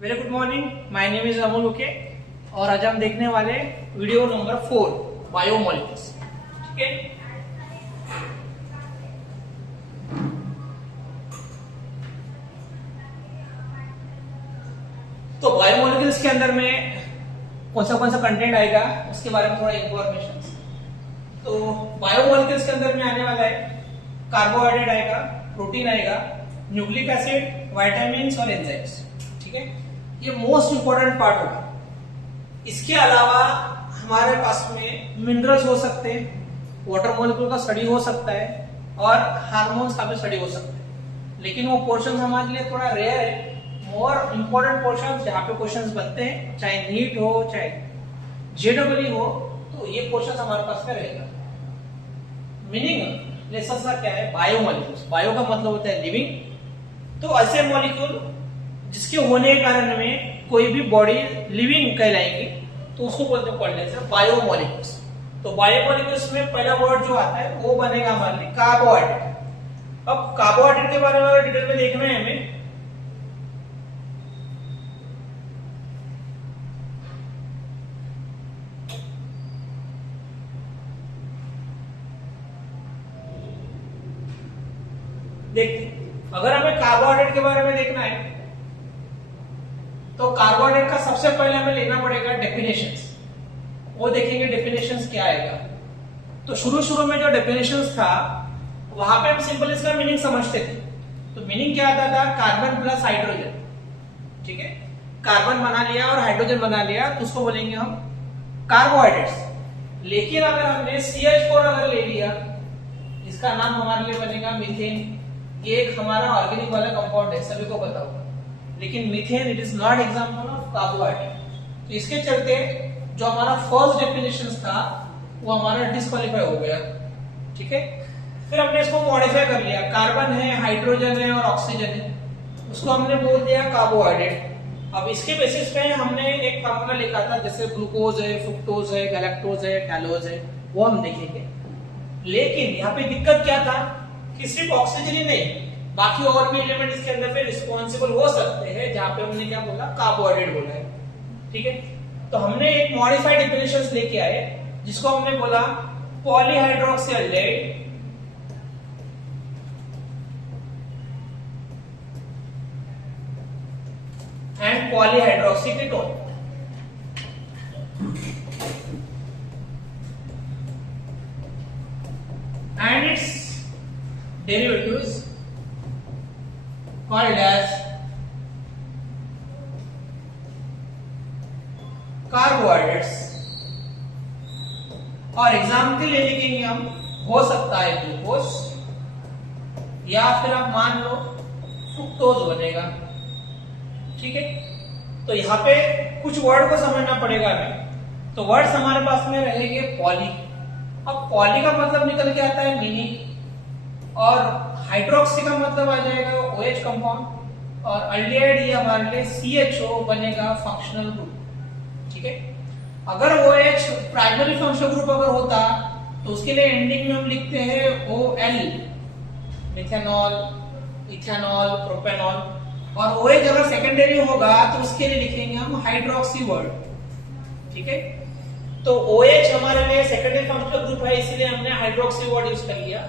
Very good morning, my name is Amol okay. और आज हम देखने वाले वीडियो नंबर 4 बायोमोलिक्यूल्स। ठीक है, तो बायोमोलिक्यूल्स के अंदर में कौन सा कंटेंट आएगा उसके बारे में थोड़ा इंफॉर्मेशन। तो बायोमोलिक्यूल्स के अंदर में आने वाला है कार्बोहाइड्रेट आएगा, प्रोटीन आएगा, न्यूक्लिक एसिड, विटामिन्स और एंजाइम्स। ठीक है, ये मोस्ट इंपॉर्टेंट पार्ट होगा। इसके अलावा हमारे पास में मिनरल्स हो सकते हैं, वाटर मॉलिक्यूल का स्टडी हो सकता है और हार्मोन्स का भी स्टडी हो सकता है। लेकिन वो पोर्शन हमारे लिए थोड़ा रेयर है। मोर इंपॉर्टेंट पोर्शन जहाँ पे क्वेश्चंस बनते हैं, चाहे नीट हो चाहे जेडब्ल्यू हो, तो ये पोर्शन हमारे पास में रहेगा। मीनिंग लेसन का क्या है? बायोमोलिक्यूल्स। बायो का मतलब होता है लिविंग। तो ऐसे मॉलिक्यूल जिसके होने के कारण में कोई भी बॉडी लिविंग कहलाएगी, तो उसको बोलते हैं बायोमोलिक्यूल्स। तो बायोमोलिक्यूल्स में पहला वर्ड जो आता है वो बनेगा हमारे लिए कार्बोहाइड्रेट। अब कार्बोहाइड्रेट के बारे में डिटेल में देखना है हमें। देखते, अगर हमें कार्बोहाइड्रेट के बारे में देखना है तो कार्बोहाइड्रेट का सबसे पहले हमें लेना पड़ेगा डेफिनेशंस। वो देखेंगे डेफिनेशंस क्या आएगा। तो शुरू में जो डेफिनेशंस था वहां पे हम सिंपल इसका मीनिंग समझते थे। तो मीनिंग क्या आता था? Carbon plus hydrogen. ठीक है, कार्बन बना लिया और हाइड्रोजन बना लिया तो उसको बोलेंगे हम कार्बोहाइड्रेट्स। लेकिन अगर हमने CH4 अगर ले लिया, इसका नाम हमारे लिए बनेगा मीथेन। ये एक हमारा ऑर्गेनिक वाला कंपाउंड है, सभी को पता होगा। लेकिन methane it is not example of carbohydrate. तो इसके चलते जो हमारा फर्स्ट डेफिनेशन था वो हमारा डिस्क्वालीफाई हो गया। ठीक है, फिर हमने इसको मॉडिफाई कर लिया। कार्बन है, हाइड्रोजन है और ऑक्सीजन है, उसको हमने बोल दिया कार्बोहाइड्रेट। अब इसके बेसिस पे हमने एक फार्मूला लिखा था, जैसे ग्लूकोज है, फ्रुक्टोज है, गैलेक्टोज है, टैलोज है, वो हम देखेंगे। लेकिन यहाँ पे दिक्कत क्या था कि सिर्फ ऑक्सीजन ही नहीं, बाकी और भी एलिमेंट इसके अंदर पे रिस्पॉन्सिबल हो सकते हैं, जहां पे हमने क्या बोला? कार्बोहाइड्रेट बोला है। ठीक है, तो हमने एक मॉडिफाइड डेफिनेशंस लेके आए जिसको हमने बोला polyhydroxy aldehyde and polyhydroxy ketone. And it's derivatives called as carbohydrates। और एग्जाम्पल ले लिखेंगे हम, हो सकता है ग्लूकोज या फिर आप मान लो फ्रुक्टोज बनेगा। ठीक है, तो यहाँ पे कुछ वर्ड को समझना पड़ेगा हमें। तो वर्ड्स हमारे पास में रहेंगे पॉली। अब पॉली का मतलब निकल के आता है मिनी, और हाइड्रोक्सी का मतलब आ जाएगा OH कंपाउंड, और अल्डिहाइड ये हमारे लिए CHO बनेगा फंक्शनल ग्रुप। ठीक है, अगर OH प्राइमरी फंक्शनल ग्रुप अगर होता तो उसके लिए एंडिंग में हम लिखते हैं OL, मिथेनॉल, इथेनॉल, प्रोपेनॉल। और OH अगर सेकेंडरी होगा तो उसके लिए लिखेंगे हम हाइड्रोक्सी वर्ड। ठीक है, तो OH हमारे लिए सेकेंडरी फंक्शनल ग्रुप है, इसीलिए हमने हाइड्रोक्सी वर्ड यूज कर लिया।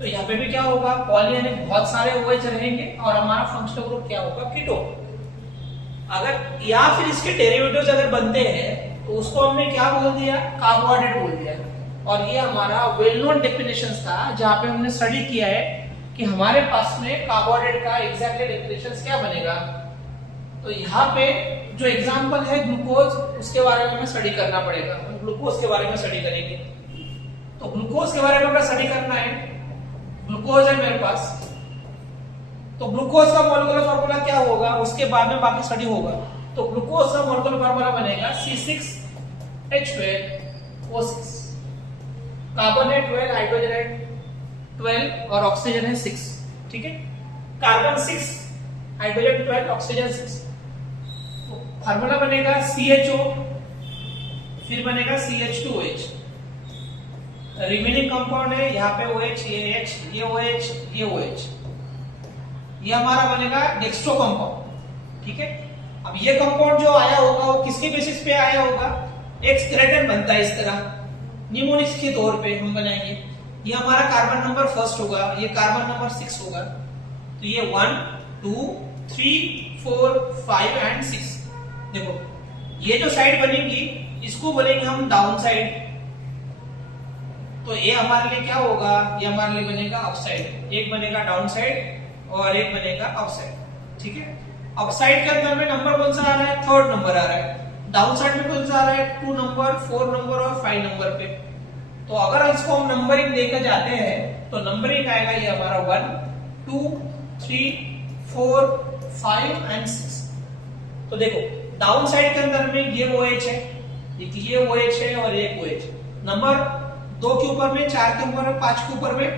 तो यहाँ पे भी क्या होगा? पॉली यानी बहुत सारे OH रहेंगे और हमारा फंक्शनल ग्रुप क्या होगा? कीटोन। अगर या फिर इसके डेरिवेटिव्स अगर बनते हैं तो उसको हमने क्या बोल दिया? कार्बोहाइड्रेट बोल दिया। और ये हमारा वेल नोन डेफिनेशन था, जहां पे हमने स्टडी किया है कि हमारे पास में कार्बोहाइड्रेट का एग्जैक्टली डेफिनेशन क्या बनेगा। तो यहाँ पे जो एग्जाम्पल है ग्लूकोज, उसके बारे में हमें स्टडी करना पड़ेगा। हम ग्लूकोज के बारे में स्टडी करेंगे। तो ग्लूकोज के बारे में अगर स्टडी करना है, ग्लूकोज है मेरे पास, तो ग्लूकोज का मॉलिक्यूलर फार्मूला क्या होगा उसके बाद में बाकी स्टडी होगा। तो ग्लूकोज का मॉलिक्यूलर फार्मूला बनेगा C6H12O6। कार्बन है 12, हाइड्रोजन है 12 और ऑक्सीजन है 6। ठीक है, कार्बन 6, हाइड्रोजन 12, ऑक्सीजन 6। तो फार्मूला बनेगा CHO, फिर बनेगा CH2OH। रिमेनिंग कंपाउंड है यहाँ पे OH, ये H, ये OH, ये OH। ये हमारा बनेगा डेक्स्ट्रो कंपाउंड। ठीक है, अब ये कंपाउंड जो आया होगा वो किसके बेसिस पे आया होगा, एक स्केलेटन बनता है इस तरह निमोनिक्स के तौर पे हम बनाएंगे। ये हमारा कार्बन नंबर फर्स्ट होगा, ये कार्बन नंबर 6 होगा, तो ये 1 2 3 4 5 एंड 6। देखो ये जो साइड बनेगी इसको बोलेंगे हम डाउन साइड, तो ये हमारे लिए क्या होगा, ये हमारे लिए बनेगा अप साइड। एक बनेगा डाउन साइड और एक बनेगा अप साइड, ठीक है। अप साइड के अंदर में नंबर कौन सा आ रहा है, 3rd नंबर आ रहा है। डाउन साइड में कौन सा आ रहा है, 2 नंबर 4 नंबर और 5 नंबर पे। तो अगर इसको हम नंबरिंग देकर जाते हैं तो नंबरिंग आएगा ये हमारा 1 2 3 4 5 एंड 6। तो देखो डाउन साइड के अंदर में ये OH है, ये OH है और ये OH। नंबर 2 के ऊपर में, 4 के ऊपर में, 5 के ऊपर में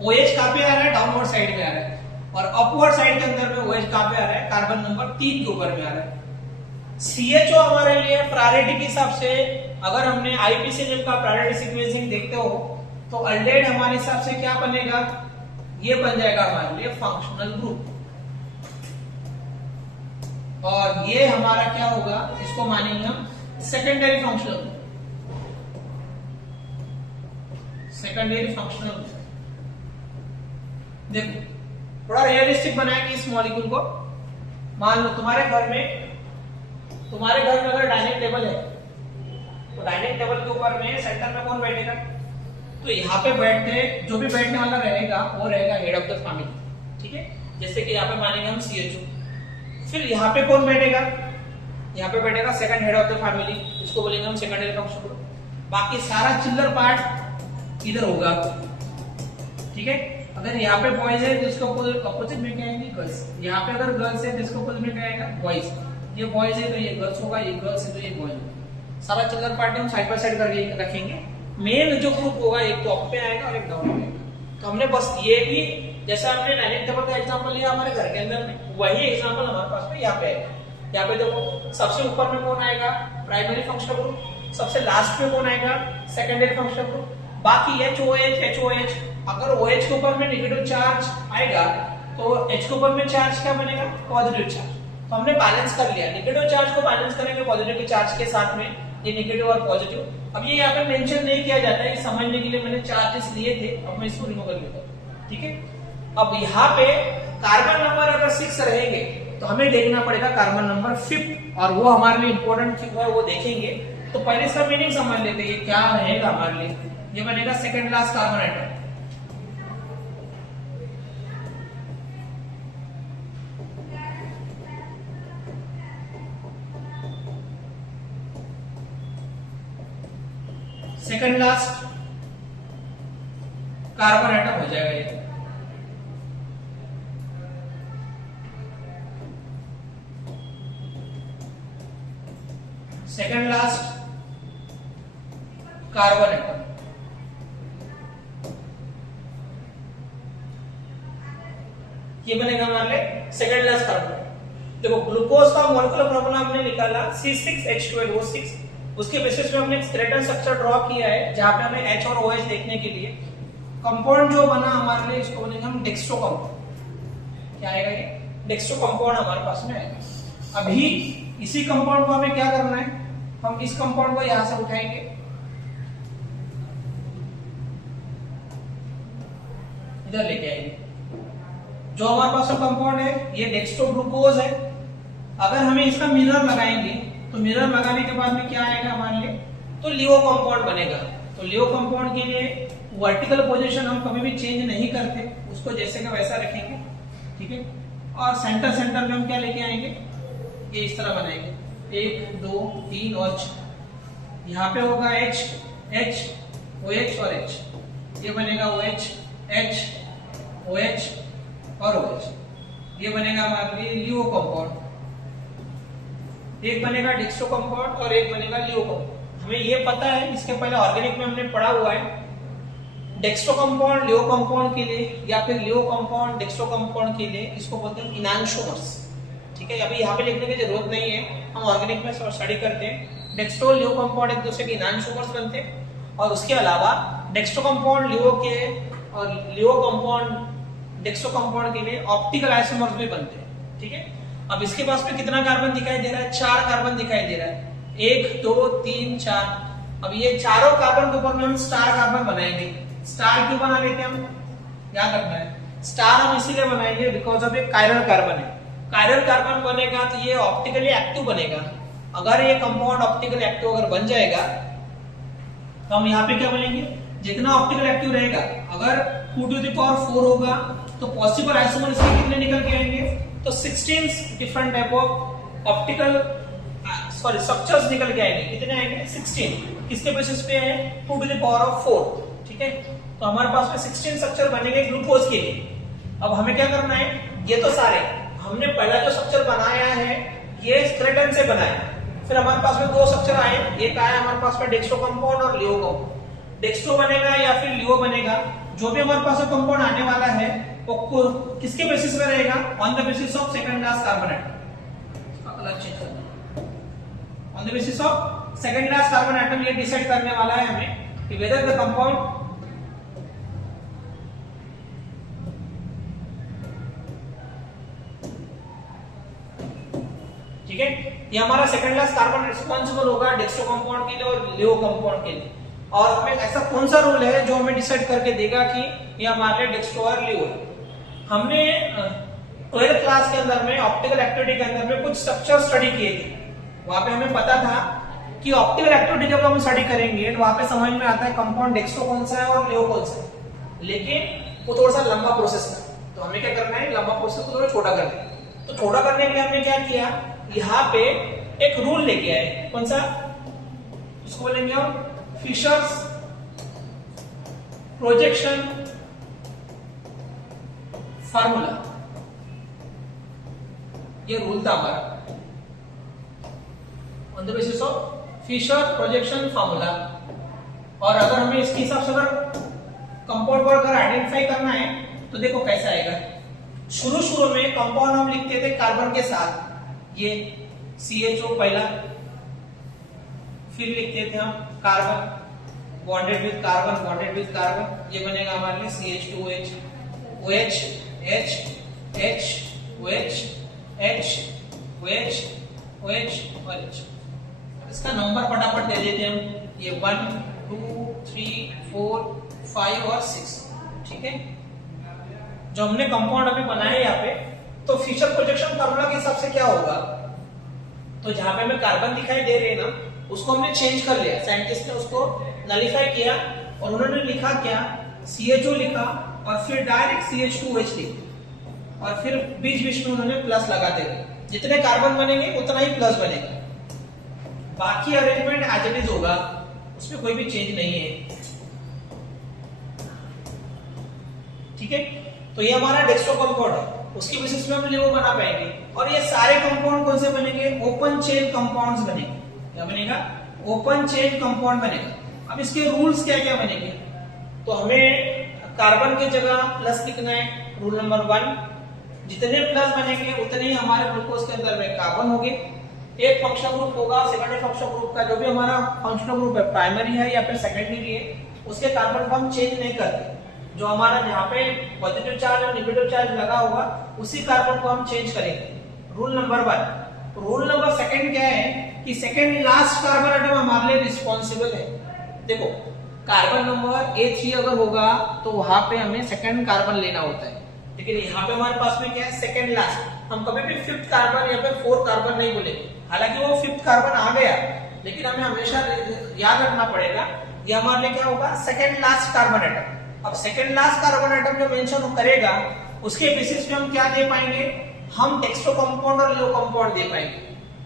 OH कहां पे आ रहा है, डाउनवर्ड साइड में आ रहा है। और अपवर्ड साइड के अंदर में OH कहां पे आ रहा है, कार्बन नंबर 3 के ऊपर में आ रहा है। CHO हमारे लिए प्रायोरिटी के हिसाब से, अगर हमने IPCM का प्रायोरिटी सीक्वेंसिंग देखते हो तो अल्डेहाइड हमारे हिसाब से क्या बनेगा, ये बन जाएगा हमारे लिए फंक्शनल ग्रुप। और ये हमारा क्या होगा, इसको मानेंगे हम secondary functional group, secondary functional group. देखो थोड़ा रियलिस्टिक बनाएंगे इस मॉलिक्यूल को। मान लो तुम्हारे घर में अगर डाइनिंग टेबल है तो डाइनिंग टेबल के ऊपर में सेंटर में कौन बैठेगा, तो यहाँ पे जो भी बैठने वाला रहेगा वो रहेगा हेड ऑफ द फैमिली, ठीक है। जैसे कि यहाँ पे मानेंगे हम CHO। फिर यहाँ पे कौन बैठेगा, यहाँ पे बैठेगा second head of the family, इसको बोलेंगे हम सेकेंडरी फंक्शनल ग्रुप। बाकी सारा चिल्लर पार्ट इधर होगा, ठीक है। अगर यहाँ पे बॉयज है तो इसको अपोजिट में क्या आएंगे, गर्ल्स। यहाँ पे अगर गर्ल्स है तो इसको अपोजिट में क्या आएगा, बॉयज। ये बॉयज है तो ये गर्ल्स होगा, ये गर्ल्स है तो ये बॉयज होगा। सारा चिल्लर पार्ट हम साइड बाय साइड करके रखेंगे। मेन जो ग्रुप होगा एक तो अप पे आएगा और एक डाउन पे आएगा। तो हमने बस ये भी, जैसा हमने डाइनिंग टेबल का एग्जांपल लिया हमारे घर के अंदर में, वही एग्जांपल हमारे पास में यहाँ पे आएगा। यहाँ पे देखो सबसे ऊपर में कौन आएगा, प्राइमरी फंक्शनल ग्रुप। सबसे लास्ट में कौन आएगा, सेकेंडरी फंक्शनल ग्रुप। बाकी HOH, अगर OH के ऊपर में नेगेटिव चार्ज आएगा तो H के ऊपर में चार्ज क्या बनेगा, पॉजिटिव चार्ज। तो हमने बैलेंस कर लिया, नेगेटिव चार्ज को बैलेंस करेंगे पॉजिटिव के चार्ज के साथ में, ये नेगेटिव और पॉजिटिव। अब ये यहाँ पे मेंशन नहीं किया जाता है, समझने के लिए मैंने चार्जेस लिए थे, अब मैं इसको रिमूव कर लेता हूँ, ठीक है। अब यहाँ पे कार्बन नंबर अगर 6 रहेंगे तो हमें देखना पड़ेगा कार्बन नंबर 5, और वो हमारे लिए इंपॉर्टेंट क्यों है वो देखेंगे। तो पहले इसका मीनिंग समझ लेते हैं, ये क्या रहेगा हमारे लिए। ये बनेगा second last carbon atom. Second last carbon atom हो जाएगा ये। Second last carbon atom. ये बनेगा हमारे लिए सेकेंड लास्ट कार्बन। देखो ग्लूकोज का मॉलिक्यूलर फॉर्मूला हमने निकाला C6H12O6, उसके बेसिस पे हमने स्केलेटल स्ट्रक्चर ड्रॉ किया है जहां पे हमें H और OH देखने के लिए कंपाउंड जो बना हमारे लिए, इसको बोलेंगे हम डेक्स्ट्रो कंपाउंड। क्या आएगा ये, डेक्स्ट्रो कंपाउंड हमारे पास में आएगा। अभी इसी कंपाउंड को हमें क्या करना है, हम इस कंपाउंड को यहां से उठाएंगे, इधर लेके आएंगे। जो हमारे पास कंपाउंड है ये डेक्स्ट्रो ग्लूकोज है। अगर हमें इसका मिरर लगाएंगे तो मिरर लगाने के बाद में क्या आएगा हमारे लिए, तो लियो कंपाउंड बनेगा। तो लियो कंपाउंड के लिए वर्टिकल पोजीशन हम कभी भी चेंज नहीं करते, उसको जैसे का वैसा रखेंगे, ठीक है। और सेंटर में हम क्या लेके आएंगे, ये इस तरह बनाएंगे, 1 2 3 और 6। यहाँ पे होगा H OH और H, ये बनेगा OH H OH और OH। ये बनेगा हमारे लिए लियो कंपाउंड। एक बनेगा डेक्स्ट्रो कंपाउंड और एक बनेगा लियो कंपाउंड। हमें ये पता है, इसके पहले ऑर्गेनिक में हमने पढ़ा हुआ है, डेक्स्ट्रो कंपाउंड लियो कंपाउंड के लिए या फिर लियो कंपाउंड डेक्स्ट्रो कंपाउंड के लिए इसको बोलते हैं इनांशोमर्स, ठीक है। अभी यहाँ पे लिखने की जरूरत नहीं है, हम ऑर्गेनिक में स्टडी करते हैं। डेक्स्ट्रो लियो कंपाउंड एक दूसरे के इनांशोमर्स बनते हैं, और उसके अलावा डेक्स्ट्रो कंपाउंड लियो के और लियो कंपाउंड डेक्स्ट्रो कंपाउंड के लिए ऑप्टिकल आइसोमर्स भी बनते हैं, ठीक है। अब इसके पास में कितना कार्बन दिखाई दे रहा है? 4 कार्बन दिखाई दे रहा है, 1 2 3 4। अब ये चारों कार्बन के ऊपर में हम स्टार कार्बन बनाएंगे। स्टार क्यों बना लेते हैं हम? याद रखना है, स्टार हम इसीलिए बनाएंगे बिकॉज ऑफ ये कायरल कार्बन है। कायरल कार्बन बनेगा तो ये ऑप्टिकली एक्टिव बनेगा। अगर ये कंपाउंड ऑप्टिकली एक्टिव अगर बन जाएगा तो हम यहाँ पे क्या बोलेंगे, जितना ऑप्टिकल एक्टिव रहेगा, अगर 2 to the power 4 होगा तो पॉसिबल आइसोमर इसके कितने निकल के आएंगे? तो 16 different type of optical structures निकल के आएंगे। कितने आएंगे? 16। किसके बेसिस पे है? 2 to the power 4। ठीक है, तो हमारे पास में 16 स्ट्रक्चर बनेंगे ग्लूकोज के लिए। अब हमें क्या करना है, ये तो सारे हमने पहला जो स्ट्रक्चर बनाया है ये स्केलेटन से बनाया, फिर हमारे पास में 2 स्ट्रक्चर आए, एक आया हमारे पास में डेक्स्ट्रो कंपाउंड और लियो कंपाउंड। डेक्स्ट्रो बनेगा या फिर लियो बनेगा, जो भी हमारे पास में कंपाउंड आने वाला है वो किसके बेसिस पे रहेगा? On the basis of second class carbon atom. Colour change करना, on the basis of second class carbon atom ये डिसाइड करने वाला है हमें कि वेदर द कंपाउंड ठीक है, ये हमारा सेकंड क्लास कार्बन रिस्पॉन्सिबल होगा डेक्स्ट्रो कंपाउंड के लिए और लियो कंपाउंड के लिए। और हमें ऐसा कौन सा रूल है जो हमें डिसाइड करके देगा कि ये हमारे डेक्स्ट्रो और लियो है? हमने 12th क्लास के अंदर में ऑप्टिकल एक्टिविटी के अंदर में कुछ स्ट्रक्चर स्टडी किए थे। वहां पे हमें पता था कि ऑप्टिकल एक्टिविटी जब हम स्टडी करेंगे तो वहां पे समझ में आता है कंपाउंड डेक्स्ट्रो कौन सा है और लियो कौन सा है, लेकिन वो थोड़ा सा लंबा प्रोसेस था। तो हमें क्या करना है, लंबा प्रोसेस को थोड़ा छोटा करना है। तो छोटा करने के लिए हमने क्या किया, यहाँ पे एक रूल लेके आए। कौन सा? उसको बोलेंगे हम फिशर्स प्रोजेक्शन फार्मूला। ये रूल था हमारा, on the basis of Fisher projection formula. और अगर हमें इसके हिसाब से अगर कंपाउंड को अगर आइडेंटिफाई करना है तो देखो कैसा आएगा। शुरू में कंपाउंड हम लिखते थे कार्बन के साथ, ये CHO पहला, फिर लिखते थे हम carbon bonded with carbon, bonded with carbon, ये बनेगा हमारे लिए CH2OH, OH H H OH H OH OH और H। इसका नंबर फटाफट दे देते हैं हम, ये 1 2 3 4 5 और 6। ठीक है, जो हमने कंपाउंड अभी बनाया यहाँ पे, तो फिशर प्रोजेक्शन फार्मूला के हिसाब से क्या होगा, तो जहां पे हमें कार्बन दिखाई दे रहे हैं ना, उसको हमने चेंज कर लिया। साइंटिस्ट ने उसको नलिफाई किया और उन्होंने लिखा क्या, CHO लिखा और फिर डायरेक्ट CH2OH लिखा और फिर बीच में उन्होंने प्लस लगाते गए। जितने कार्बन बनेंगे उतना ही प्लस बनेगा, बाकी अरेंजमेंट एज इट इज होगा, उसमें कोई भी चेंज नहीं है। ठीक है, तो ये हमारा डेक्स्ट्रो कंपाउंड है, उसकी बेसिस पे हम लियो बना पाएंगे। और ये सारे कंपाउंड कौन से बनेंगे? ओपन चेन कंपाउंड्स बनेंगे। क्या बनेगा? ओपन चेन कंपाउंड बनेगा। अब इसके रूल्स क्या क्या बनेंगे, तो हमें कार्बन की जगह प्लस लिखना है, रूल नंबर 1। जितने प्लस बनेंगे उतने ही हमारे ग्लूकोज के अंदर में कार्बन होंगे। एक फंक्शनल ग्रुप होगा, सेकेंडरी फंक्शनल ग्रुप का जो भी हमारा फंक्शनल ग्रुप है, प्राइमरी है या फिर सेकेंडरी है, उसके कार्बन को हम चेंज नहीं करते। जो हमारा जहाँ पे पॉजिटिव चार्ज और नेगेटिव चार्ज लगा होगा उसी कार्बन को हम चेंज करेंगे, रूल नंबर 1। रूल नंबर 2 क्या है कि सेकेंड लास्ट कार्बन एटम हमारे लिए रिस्पॉन्सिबल है। देखो, कार्बन नंबर A3 अगर होगा तो वहां पे हमें सेकेंड कार्बन लेना होता है, लेकिन यहाँ पे हमारे पास में क्या है, सेकेंड लास्ट। हम कभी भी 5th कार्बन या फिर 4th कार्बन नहीं बोलेंगे, हालांकि वो 5th कार्बन आ गया, लेकिन हमें हमेशा याद रखना पड़ेगा ये हमारे लिए क्या होगा, सेकेंड लास्ट कार्बन एटम। अब सेकेंड लास्ट कार्बन एटम जो मेंशन करेगा उसके बेसिस पे हम क्या दे पाएंगे, हम डेक्स्ट्रो कंपाउंड और लियो कंपाउंड दे पाएंगे।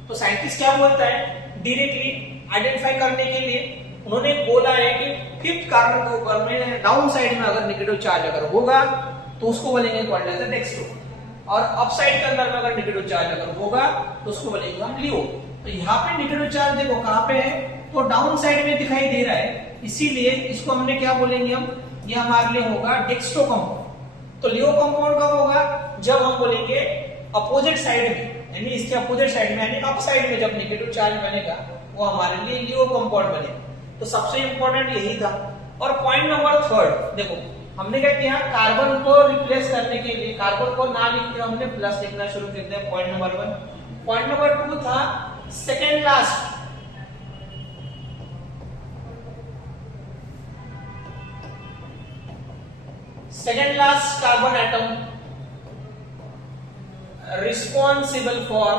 तो साइंटिस्ट क्या बोलता है, डायरेक्टली आइडेंटिफाई करने के लिए उन्होंने बोला है कि 5th कार्बन के ऊपर में डाउन साइड में अगर नेगेटिव चार्ज अगर होगा तो उसको बोलेंगे कॉल्ड एज डेक्स्ट्रो, और अप साइड के अंदर में अगर नेगेटिव चार्ज अगर होगा तो उसको बोलेंगे हम लियो। तो यहाँ पे नेगेटिव चार्ज देखो कहाँ पे है, तो डाउन साइड में दिखाई दे रहा है, इसीलिए इसको हमने क्या बोलेंगे हम, ये हमारे लिए होगा डेक्स्ट्रो कंपाउंड। तो लियो कंपाउंड कब होगा, जब हम बोलेंगे अपोजिट साइड में, यानी इसके अपोजिट साइड में, यानी अप साइड में जब नेगेटिव चार्ज बनेगा वो हमारे लिए लियो कंपाउंड बनेगा। तो सबसे इंपॉर्टेंट यही था। और पॉइंट नंबर 3 देखो, हमने क्या किया, कार्बन को रिप्लेस करने के लिए कार्बन को ना लिखते हमने प्लस लिखना शुरू कर दिया, पॉइंट नंबर 1। पॉइंट नंबर 2 था second last, carbon atom responsible for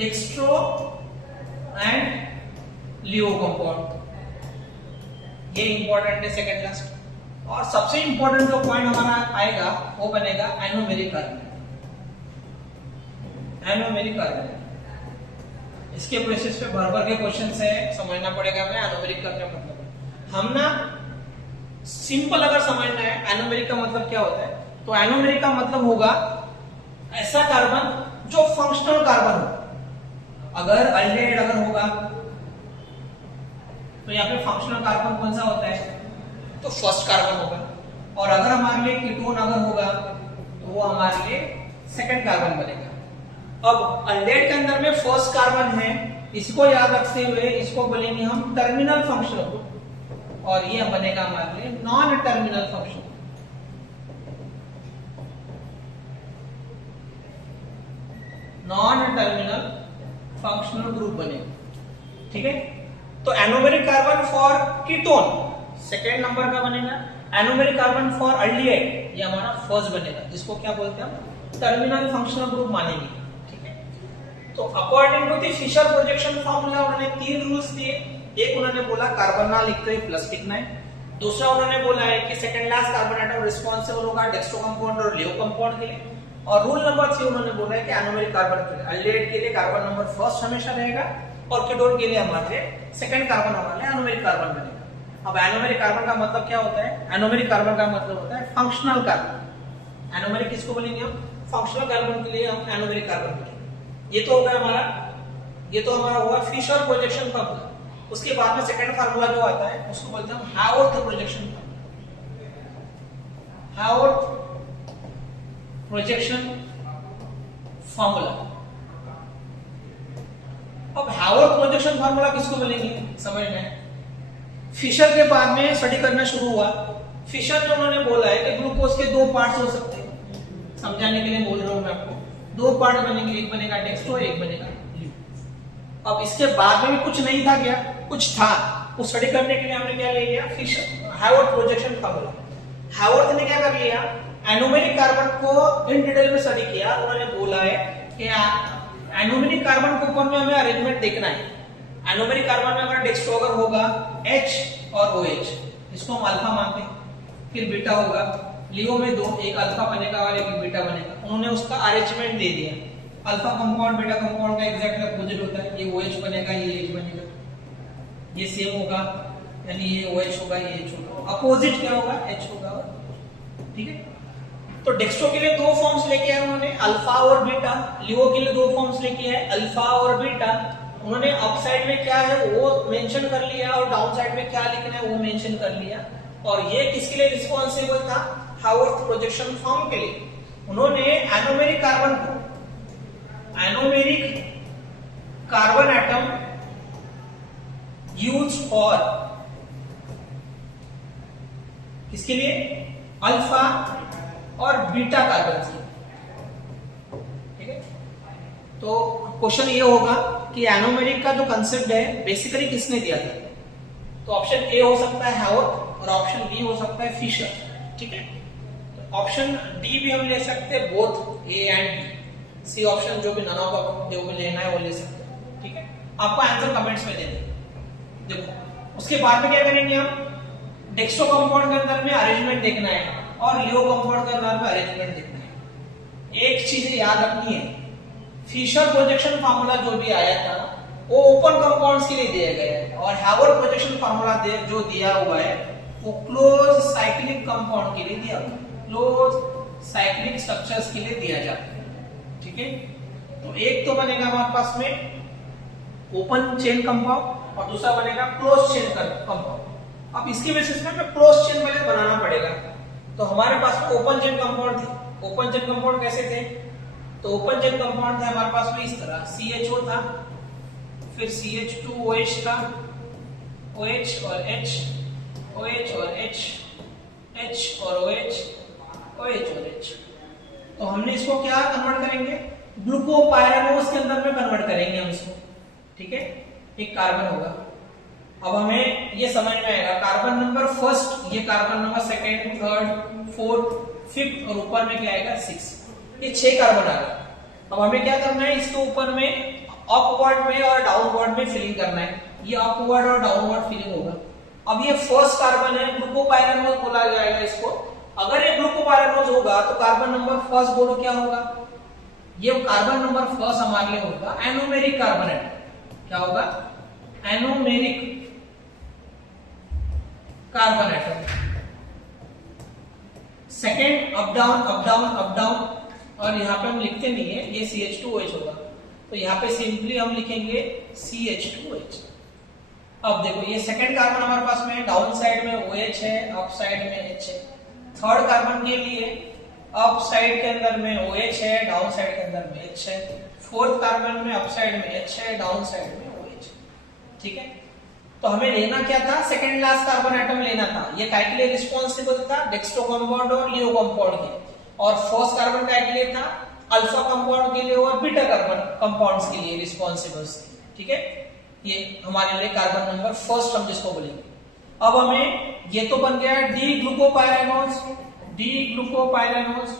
dextro and Leo compound, ये इंपॉर्टेंट है सेकेंड लास्ट। और सबसे इंपॉर्टेंट जो पॉइंट हमारा आएगा वो बनेगा एनोमेरिक कार्बन। एनोमेरिक कार्बन, इसके बेसिस पे भर भर के क्वेश्चन है, समझना पड़ेगा हमें एनोमेरिक का क्या मतलब है। हम ना सिंपल अगर समझना है एनोमेरिक का मतलब क्या होता है, तो एनोमेरिक का मतलब होगा ऐसा कार्बन जो फंक्शनल कार्बन हो। अगर अल्डेहाइड अगर होगा तो यहाँ पे फंक्शनल कार्बन कौन सा होता है, तो फर्स्ट कार्बन होगा। और अगर हमारे लिए कीटोन अगर होगा तो वो हमारे लिए सेकंड कार्बन बनेगा। अब अल्डेहाइड के अंदर में फर्स्ट कार्बन है, इसको याद रखते हुए इसको बोलेंगे हम टर्मिनल फंक्शनल ग्रुप, और ये बनेगा हमारे लिए non terminal function. Non terminal functional group बनेगा, ठीक है। तो anomeric carbon for ketone second number का बनेगा, एनोमेरिक कार्बन फॉर अल्डिहाइड ये हमारा फर्स्ट बनेगा, जिसको क्या बोलते हैं हम टर्मिनल फंक्शनल ग्रुप मानेंगे, ठीक है। तो according to the Fisher projection formula उन्होंने 3 रूल्स दिए। एक उन्होंने बोला कार्बन ना लिखते हुए प्लस लिखना है, दूसरा उन्होंने बोला है कि second last carbon atom responsible होगा डेक्स्ट्रो कंपाउंड और लियो कंपाउंड के लिए, और रूल नंबर 3 उन्होंने बोला है कि एनोमेरिक कार्बन के लिए अल्डेहाइड के लिए कार्बन नंबर फर्स्ट हमेशा रहेगा, और कीटोन के लिए हमारे सेकंड कार्बन हमारे एनोमेरिक कार्बन बनेगा। अब एनोमेरिक कार्बन का मतलब क्या होता है, एनोमेरिक कार्बन का मतलब होता है फंक्शनल कार्बन। एनोमेरिक किसको बोलेंगे हम, फंक्शनल कार्बन के लिए हम एनोमेरिक कार्बन बोलेंगे। ये तो होगा हमारा, ये तो हमारा हुआ फिशर प्रोजेक्शन फार्मूला। उसके बाद में सेकंड फार्मूला जो आता है उसको बोलते हैं Haworth projection formula. Haworth projection formula. अब हावर्थ प्रोजेक्शन फार्मूला किसको बोलेंगे समझना है। फिशर के बाद में स्टडी करना शुरू हुआ। फिशर जो उन्होंने बोला है कि ग्लूकोज के 2 पार्ट्स हो सकते हैं, समझाने के लिए बोल रहा हूं मैं आपको। 2 पार्ट बनेंगे, एक बनेगा डेक्स्ट्रो एक बनेगा लियो। अब इसके बाद में भी कुछ नहीं था क्या, कुछ था, वो स्टडी करने के लिए हमने क्या ले लिया, Fisher Haworth projection formula. Haworth ने क्या कर लिया, एनोमेरिक कार्बन को इन डिटेल में स्टडी किया। उन्होंने बोला है कि एनोमेरिक कार्बन के ऊपर में हमें अरेंजमेंट देखना है। एनोमेरिक कार्बन में अगर डेक्स्ट्रो अगर होगा H और OH, इसको हम अल्फा मानते हैं, फिर बीटा होगा। लियो में 2, एक अल्फा बनेगा और एक बीटा बनेगा। उन्होंने उसका अरेंजमेंट दे दिया। अल्फा कंपाउंड बीटा कंपाउंड का एग्जैक्ट अपोजिट होता है, ये OH बनेगा ये H बनेगा, ये सेम होगा, यानी ये OH होगा ये H होगा। अपोजिट क्या होगा, H होगा, ठीक है। तो डेक्स्ट्रो के लिए 2 फॉर्म्स लेके आए उन्होंने, अल्फा और बीटा। लियो के लिए 2 फॉर्म्स लेके आए, अल्फा और बीटा। उन्होंने अप साइड में क्या है वो मेंशन कर लिया और डाउन साइड में क्या लिखना है वो मेंशन कर लिया। और ये किसके लिए रिस्पॉन्सिबल था, हावर्थ प्रोजेक्शन फॉर्म के लिए। उन्होंने एनोमेरिक कार्बन को, anomeric carbon atom use for किसके लिए, अल्फा और बीटा कार्बन से, ठीक है। तो क्वेश्चन ये होगा कि एनोमेरिक का जो कंसेप्ट है बेसिकली किसने दिया था, तो ऑप्शन ए हो सकता है हावर्थ और ऑप्शन बी हो सकता है फिशर, ठीक है। तो ऑप्शन डी भी हम ले सकते हैं, both A and B. C option जो भी नन ऑफ जो भी लेना है वो ले सकते हैं, ठीक है। आपको आंसर कमेंट्स में देना। देखो उसके बाद में क्या करेंगे हम, डेक्स्ट्रो कंपाउंड के अंदर में अरेंजमेंट देखना है और लियो कंपाउंड के अंदर में अरेंजमेंट देखना है। एक चीज याद रखनी है, फिशर प्रोजेक्शन फार्मूला जो भी आया था वो ओपन कंपाउंड्स के लिए दिया गया है, और हावर्थ प्रोजेक्शन फार्मूला जो दिया हुआ है वो क्लोज साइक्लिक कंपाउंड के लिए दिया हुआ है, क्लोज साइक्लिक स्ट्रक्चर्स के लिए दिया जाता है, ठीक है। तो एक तो बनेगा हमारे पास में ओपन चेन कंपाउंड और दूसरा बनेगा क्लोज चेन कंपाउंड। अब इसकी बेसिस पे हमें क्लोज चेन पहले बनाना पड़ेगा। तो हमारे पास में ओपन चेन कंपाउंड थे। ओपन चेन कंपाउंड कैसे थे, तो ओपन चेन कंपाउंड थे हमारे पास में इस तरह, CHO था, फिर CH2OH था, OH और H, OH और H, H और OH, OH और H। तो हमने इसको क्या कन्वर्ट करेंगे, ग्लूकोपायरानोज के अंदर में कन्वर्ट करेंगे हम इसको, ठीक है। एक कार्बन होगा, अब हमें ये समझ में आएगा कार्बन नंबर फर्स्ट, ये carbon number second, third, fourth, fifth और ऊपर में क्या आएगा 6, ये 6 कार्बन आ गए। अब हमें क्या करना है, इसके ऊपर में अपवर्ड में और डाउनवर्ड में फिलिंग करना है, ये अपवर्ड और डाउनवर्ड फिलिंग होगा। अब ये फर्स्ट कार्बन है, ग्लूकोपायरानोज बोला जाएगा इसको। अगर ये ग्लूकोपायरानोज होगा तो कार्बन नंबर फर्स्ट बोलो क्या होगा, ये कार्बन नंबर फर्स्ट हमारे लिए होगा एनोमेरिक कार्बन एटम। क्या होगा, anomeric carbon atom. Second up down up down up down, और यहाँ पे हम लिखते नहीं है, ये CH2OH होगा, तो यहाँ पे सिंपली हम लिखेंगे CH2OH। अब देखो ये सेकेंड कार्बन हमारे पास में डाउन साइड में OH है, अप साइड में H है। थर्ड कार्बन के लिए अप साइड के अंदर में OH है, डाउन साइड के अंदर में H है। फोर्थ कार्बन में अप साइड में H है, डाउन साइड में OH, ठीक है। तो हमें लेना क्या था, सेकेंड लास्ट कार्बन एटम लेना था। ये काय के लिए रिस्पॉन्सिबल था, डेक्स्ट्रो कंपाउंड और लियो कंपाउंड के, और फर्स्ट कार्बन काय के लिए था, अल्फा कंपाउंड के लिए और बीटा कार्बन कंपाउंड्स के लिए रिस्पॉन्सिबल, ठीक है। ये हमारे लिए कार्बन नंबर फर्स्ट हम जिसको बोलेंगे। अब हमें ये तो बन गया डी ग्लूकोपायरानोज, डी ग्लूकोपायरानोज।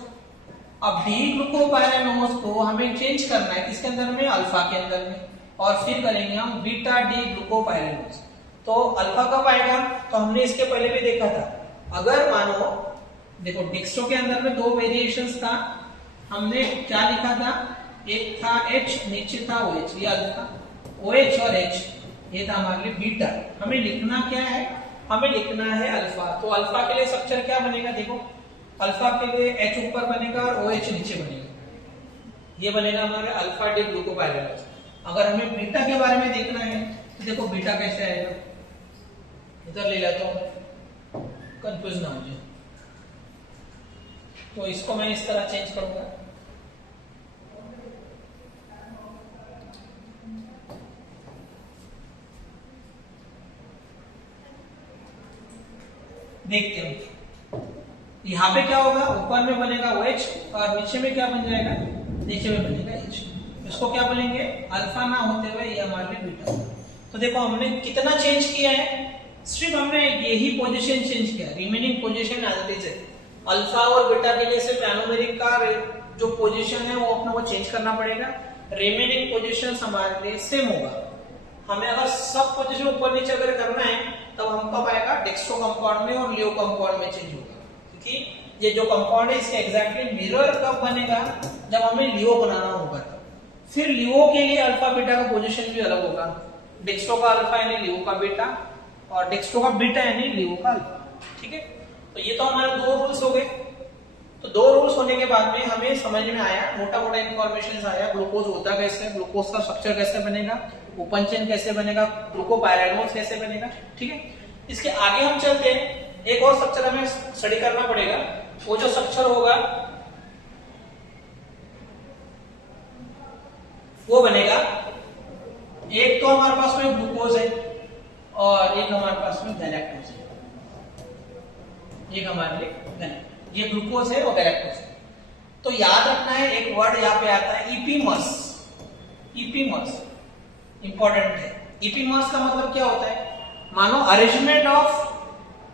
अब डी ग्लूकोपायरानोज को हमें चेंज करना है किसके अंदर में, अल्फा के अंदर में, और फिर करेंगे हम बीटा डी ग्लूकोपायरानोज। तो अल्फा कब आएगा, तो हमने इसके पहले भी देखा था। अगर मानो देखो डेक्स्ट्रो के अंदर में 2 वेरिएशंस था, हमने क्या लिखा था, एक था H, नीचे था OH, ये अल्फा, OH और H ये था हमारे लिए बीटा। हमें लिखना क्या है, हमें लिखना है अल्फा। तो अल्फा के लिए स्ट्रक्चर क्या बनेगा, देखो अल्फा के लिए H ऊपर बनेगा और OH नीचे बनेगा, ये बनेगा हमारा अल्फा डी ग्लूकोपायरानोज। अगर हमें बीटा के बारे में देखना है तो देखो बीटा कैसे आएगा, इधर ले लेता हूं, कंफ्यूज ना हो जाए। तो इसको मैं इस तरह चेंज करूंगा, देखते हैं यहां पे क्या होगा, ऊपर में बनेगा OH और नीचे में क्या बन जाएगा, नीचे में बनेगा H। इसको क्या बोलेंगे, अल्फा ना होते हुए ये हमारे लिए बीटा। तो देखो हमने कितना चेंज किया है, सिर्फ हमने यही पोजीशन चेंज किया, remaining position as it is है। अल्फा और बीटा के लिए सिर्फ एनोमेरिक का जो पोजीशन है वो अपने को चेंज करना पड़ेगा, रिमेनिंग पोजीशन हमारे लिए सेम होगा। हमें अगर सब पोजीशन ऊपर नीचे अगर करना है तब हम कब आएगा, डेक्स्ट्रो कंपाउंड में और लियो कंपाउंड में चेंज होगा, क्योंकि ये जो कंपाउंड है इसके एग्जैक्टली मिरर कब बनेगा, जब हमें लियो बनाना होगा। फिर लियो के लिए अल्फा बीटा का पोजीशन भी अलग होगा, डेक्स्ट्रो का अल्फा यानी लियो का बीटा, और डेक्स्ट्रो का बीटा यानी लियो का अल्फा, ठीक है। तो ये तो हमारे 2 रूल्स हो गए। तो 2 रूल्स होने के बाद में हमें समझ में आया, मोटा मोटा इन्फॉर्मेशन आया, ग्लूकोज होता कैसे, ग्लूकोज का स्ट्रक्चर कैसे बनेगा, ओपन चेन कैसे बनेगा, ग्लूकोपायरानोज कैसे बनेगा, ठीक है। इसके आगे हम चलते हैं, एक और स्ट्रक्चर हमें स्टडी करना पड़ेगा। वो जो स्ट्रक्चर होगा वो बनेगा, एक तो हमारे पास में ग्लूकोज है और एक हमारे पास में गैलेक्टोज है, एक हमारे लिए गैलेक्टोज, ये ग्लूकोज है और गैलेक्टोज है। तो याद रखना है, एक वर्ड यहाँ पे आता है ईपीमस, ईपीमस इंपॉर्टेंट है। ईपीमस का मतलब क्या होता है, मानो अरेंजमेंट ऑफ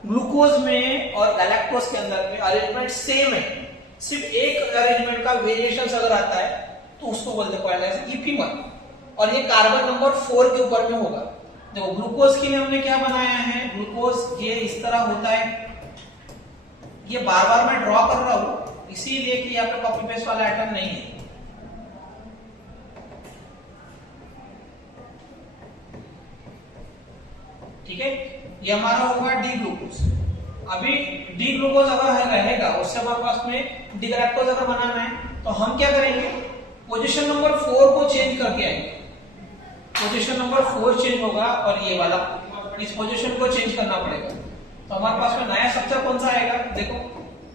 ग्लूकोज में और गैलेक्टोज के अंदर में अरेंजमेंट सेम है, सिर्फ एक अरेंजमेंट का वेरिएशन अगर आता है तो उसको बोलते हैं ईपीमस, और ये कार्बन नंबर 4 के ऊपर में होगा। देखो ग्लूकोज के लिए हमने क्या बनाया है, ग्लूकोज ये इस तरह होता है, ये बार बार मैं ड्रॉ कर रहा हूं इसीलिए कि यहाँ पे कॉपी पेस्ट वाला आइटम नहीं है। ठीक है, ये हमारा होगा डी ग्लूकोज। अभी डी ग्लूकोज अगर रहेगा उससे हमारे पास में डी गैलेक्टोज अगर बनाना है तो हम क्या करेंगे, पोजीशन नंबर 4 को चेंज करके आएंगे। पोजीशन नंबर 4 चेंज होगा और ये वाला इस पोजीशन को चेंज करना पड़ेगा। तो हमारे पास में नया स्ट्रक्चर कौन सा आएगा, देखो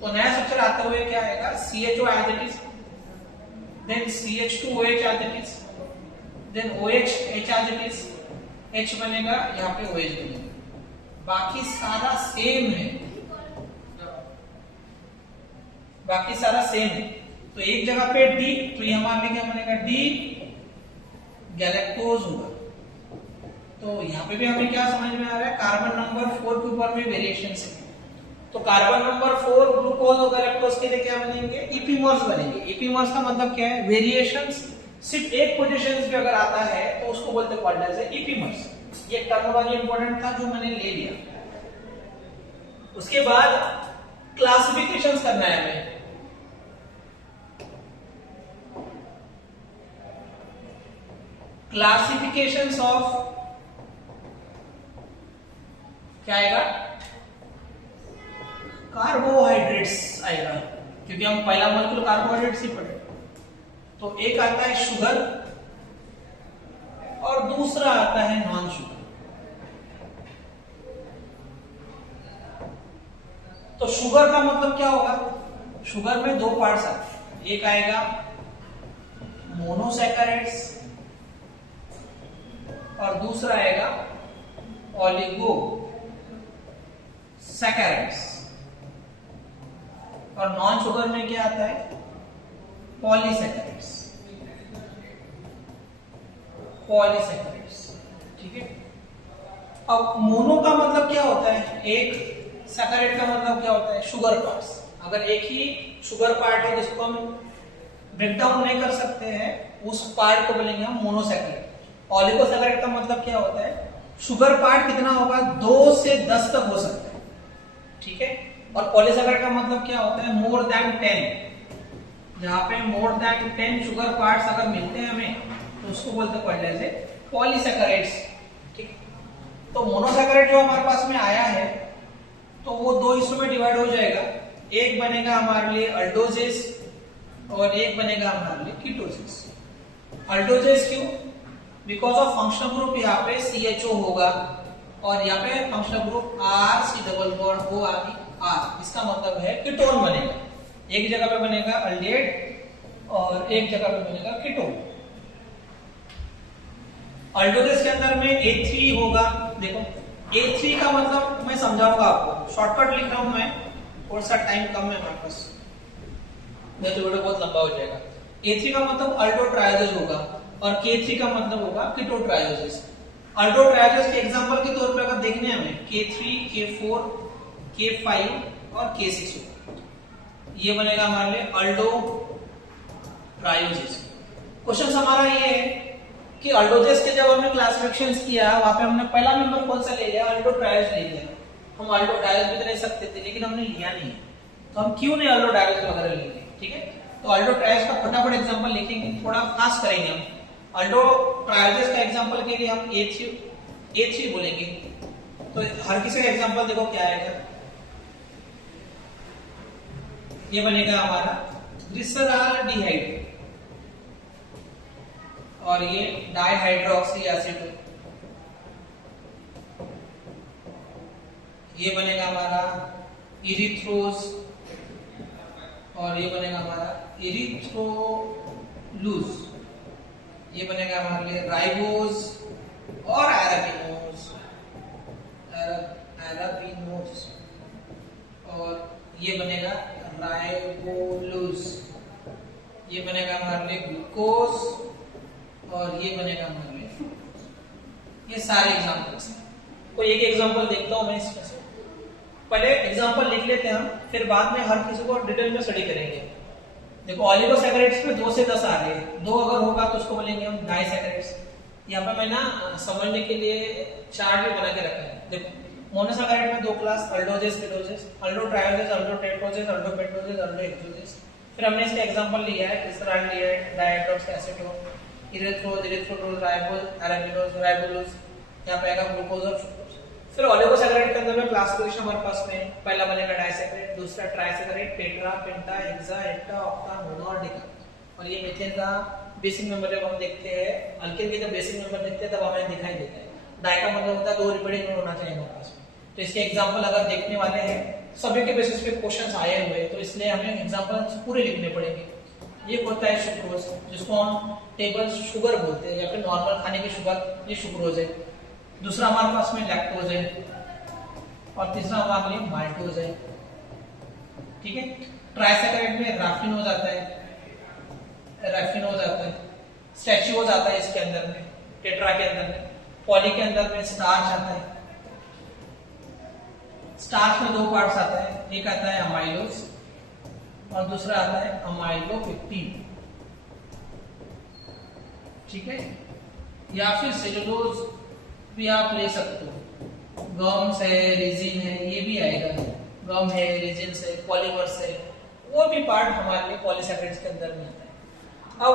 तो नया स्ट्रक्चर आते हुए क्या आएगा, CHO as it is, then CH2OH as it is, then OH H as it is, H बनेगा, यहाँ पे OH बनेगा। बाकी सारा सेम है, बाकी सारा सेम है। तो एक जगह पे डी, तो ये हमारे लिए क्या बनेगा, डी गैलेक्टोज होगा। तो यहाँ पे भी हमें क्या समझ में आ रहा है, कार्बन नंबर 4 के ऊपर में वेरिएशन है। तो कार्बन नंबर 4 ग्लूकोज और गैलेक्टोज के लिए क्या बनेंगे, इपीमर्स बनेंगे। इपीमर्स का मतलब क्या है, वेरिएशंस सिर्फ एक पोजीशन पे अगर आता है तो उसको बोलते हैं कॉल्ड एज इपीमर्स। ये टर्मिनोलॉजी इंपॉर्टेंट था जो मैंने ले लिया। उसके बाद क्लासिफिकेशंस करना है हमें। क्लासिफिकेशंस ऑफ क्या आएगा, कार्बोहाइड्रेट्स आएगा, क्योंकि हम पहला मॉलिक्यूल कार्बोहाइड्रेट्स ही पढ़े। तो एक आता है शुगर और दूसरा आता है नॉन शुगर। तो शुगर का मतलब क्या होगा, शुगर में दो पार्ट्स आते हैं, एक आएगा मोनोसैकेराइड्स और दूसरा आएगा ओलिगो सैकेराइड्स। और नॉन शुगर में क्या आता है, पॉलीसैकेराइड्स, पॉलीसैकेराइड्स, ठीक है। अब मोनो का मतलब क्या होता है, एक सैकेराइड का मतलब क्या होता है, शुगर पार्ट्स। अगर एक ही शुगर पार्ट है जिसको हम ब्रेक डाउन नहीं कर सकते हैं, उस पार्ट को बोलेंगे हम मोनोसैकेराइड। ओलिगोसैकेराइड का मतलब क्या होता है, शुगर पार्ट कितना होगा, 2 से 10 तक हो सकता है, ठीक है। और पॉलीसैकेराइड का मतलब क्या होता है, मोर देन 10। जहां पे मोर देन 10 शुगर पार्ट्स अगर मिलते हैं हमें तो उसको बोलते हैं कॉल्ड एज पॉलीसैकेराइड्स, ठीक। तो मोनोसैकेराइड जो हमारे पास में आया है तो वो दो हिस्सों में डिवाइड हो जाएगा। एक बनेगा हमारे लिए अल्डोजेस और एक बनेगा हमारे लिए कीटोजेस। अल्डोजेस क्यों, बिकॉज ऑफ फंक्शनल ग्रुप यहाँ पे CHO होगा और यहाँ पे functional group RC double bond O आदि R। इसका मतलब है कीटोन बनेगा, एक जगह पे बनेगा अल्डेहाइड और एक जगह पे बनेगा कीटोन। अल्डोजेस के अंदर में A3 होगा। देखो A3 का मतलब मैं समझाऊंगा आपको, शॉर्टकट लिख रहा हूं मैं, थोड़ा सा टाइम कम है हमारे पास, नहीं तो वीडियो बहुत लंबा हो जाएगा। A3 का मतलब अल्डोट्रायोजेस होगा और K3 का मतलब होगा कीटोट्रायोजेस। अल्डोट्रायोजेस के एग्जांपल के तौर पे अगर देखने हमें K3, K4, K5 और K6, ये बनेगा हमारे लिए अल्डोट्रायोजेस। क्वेश्चन हमारा ये है कि अल्डोजेस के जब हमने क्लासिफिकेशन किया, वहां पे हमने पहला मेंबर कौन सा ले लिया, अल्डोट्रायोज ले लिया। हम अल्डोट्रायोज भी तो ले सकते थे लेकिन हमने लिया नहीं है, तो हम क्यों नहीं अल्डोट्रायोज वगैरह लेंगे, ठीक है। तो अल्डोट्रायोज का फटाफट एग्जांपल लिखेंगे, थोड़ा फास्ट करेंगे हम। अल्डोट्रायोजेस का एग्जांपल के लिए हम A3 बोलेंगे। तो हर किसी का एग्जांपल देखो क्या आएगा, ये बनेगा हमारा ग्लिसरॉल्डिहाइड और ये डाइहाइड्रोक्सी एसिड, ये बनेगा हमारा इरिथ्रोज और ये बनेगा हमारा इरिथ्रोलूज, ये बनेगा हमारे लिए राइबोज और एराबिनोज और ये बनेगा राइबोलूज, ये बनेगा हमारे लिए ग्लूकोज और ये बनेगा हमारे लिए फ्रुक्टोज। ये सारे एग्जांपल्स हैं। कोई एक एग्जांपल देखता हूं मैं इसमें से, पहले एग्जांपल लिख लेते हैं हम, फिर बाद में हर किसी को डिटेल में स्टडी करेंगे। देखो ओलिगोसैकेराइड्स में 2 से 10 आ रहे हैं, 2 अगर होगा तो उसको बोलेंगे हम डाइसैकेराइड्स। यहाँ पे मैं ना समझने के लिए चार्ट भी बना के रखा है। देखो मोनोसैकेराइड में 2 क्लास, अल्डोजेस, कीटोजेस, अल्डोट्रायोजेस, अल्डोटेट्रोजेस, अल्डोपेंटोजेस, अल्डोहेक्सोजेस। फिर हमने इसका एग्जांपल लिया है glyceraldehyde, dihydroxy acetone, erythrose, erythrulose, ribose, arabinose, ribulose, यहाँ पे आएगा ग्लूकोज और फ्रुक्टोज। फिर ओलिगोसैकेराइड के अंदर में क्लासिफिकेशन हमारे पास में पहला बनेगा डाइसैकेराइड, दूसरा ट्राइसैकेराइड, टेट्रा, पेंटा, हेक्सा, हेप्टा, ऑक्टा, मोनो और डेका। और ये मीथेन का बेसिक नंबर जब हम देखते हैं, अल्केन के जब बेसिक नंबर देखते हैं तब हमें दिखाई देता है। डाई का मतलब होता है 2 रिपीटेड नोड होना चाहिए हमारे पास में। तो इसके एग्जांपल अगर देखने वाले हैं, सभी के बेसिस पे क्वेश्चंस आए हुए, तो इसलिए हमें एग्जांपल पूरे लिखने पड़ेंगे। ये होता है सुक्रोज, जिसको हम टेबल शुगर बोलते हैं या फिर नॉर्मल खाने की शुगर, ये सुक्रोज है। दूसरा हमारे पास में लैक्टोज है, और तीसरा हमारे लिए माल्टोज है। ठीक है, ट्राइसैकेराइड में राफिनोज आता है, स्टैच्यूज आता है इसके अंदर में, टेट्रा के अंदर में, पॉली के अंदर में स्टार्च आता है। स्टार्च में दो पार्ट्स आता है, एक आता है अमाइलोज और दूसरा आता है अमाइलोपेक्टिन। ठीक है, या फिर सेलुलोज भी आप ले सकते हो, गम्स है, रेजिन है, ये भी आएगा, गम है, रेजिन है, पॉलीमर्स है, वो भी पार्ट हमारे लिए पॉलीसैकेराइड्स के अंदर में आता है। अब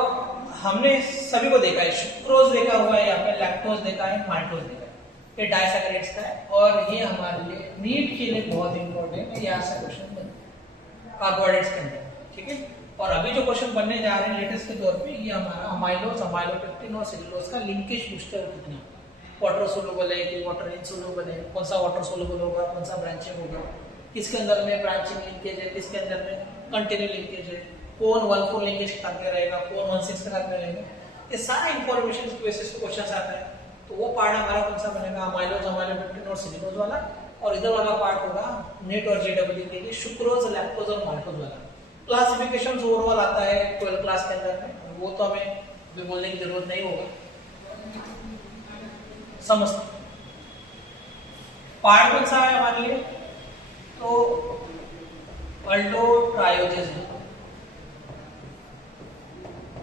हमने सभी को देखा है, सुक्रोज देखा हुआ है, यहाँ पे लैक्टोज देखा है, माल्टोज देखा है, ये डाइसैकेराइड्स का है और ये हमारे लिए नीट के लिए बहुत इंपॉर्टेंट है, यहाँ से क्वेश्चन बने कार्बोहाइड्रेट्स के अंदर। ठीक है, और अभी जो क्वेश्चन बनने जा रहे हैं लेटेस्ट के तौर पे, ये हमारा अमाइलोज, अमाइलोपेक्टिन और सेलुलोज का लिंकेज पूछते हैं कितना वाटर सोलुबल है कि वाटर इनसोलुबल है, कौन सा वाटर सोलुबल होगा, कौन सा ब्रांचिंग होगा, किसके अंदर में ब्रांचिंग लिंकेज है, किसके अंदर में कंटिन्यू लिंकेज है, कौन 1,4 लिंकेज के साथ में रहेगा, कौन 1,6 के साथ में रहेगा, ये सारा इंफॉर्मेशन के बेसिस पे क्वेश्चन आता है। तो वो पार्ट हमारा कौन सा बनेगा, अमाइलोज, अमाइलोपेक्टिन और सेलुलोज वाला, और इधर वाला पार्ट होगा नेट और जेडब्ल्यू के लिए सुक्रोज, लैक्टोज और माल्टोज वाला। क्लासिफिकेशन ओवरऑल आता है 12 क्लास के अंदर में, वो तो हमें भी बोलने की जरूरत नहीं होगा, समझते। पार्ट कौन सा है हमारे लिए, तो अल्डोट्रायोजेज है।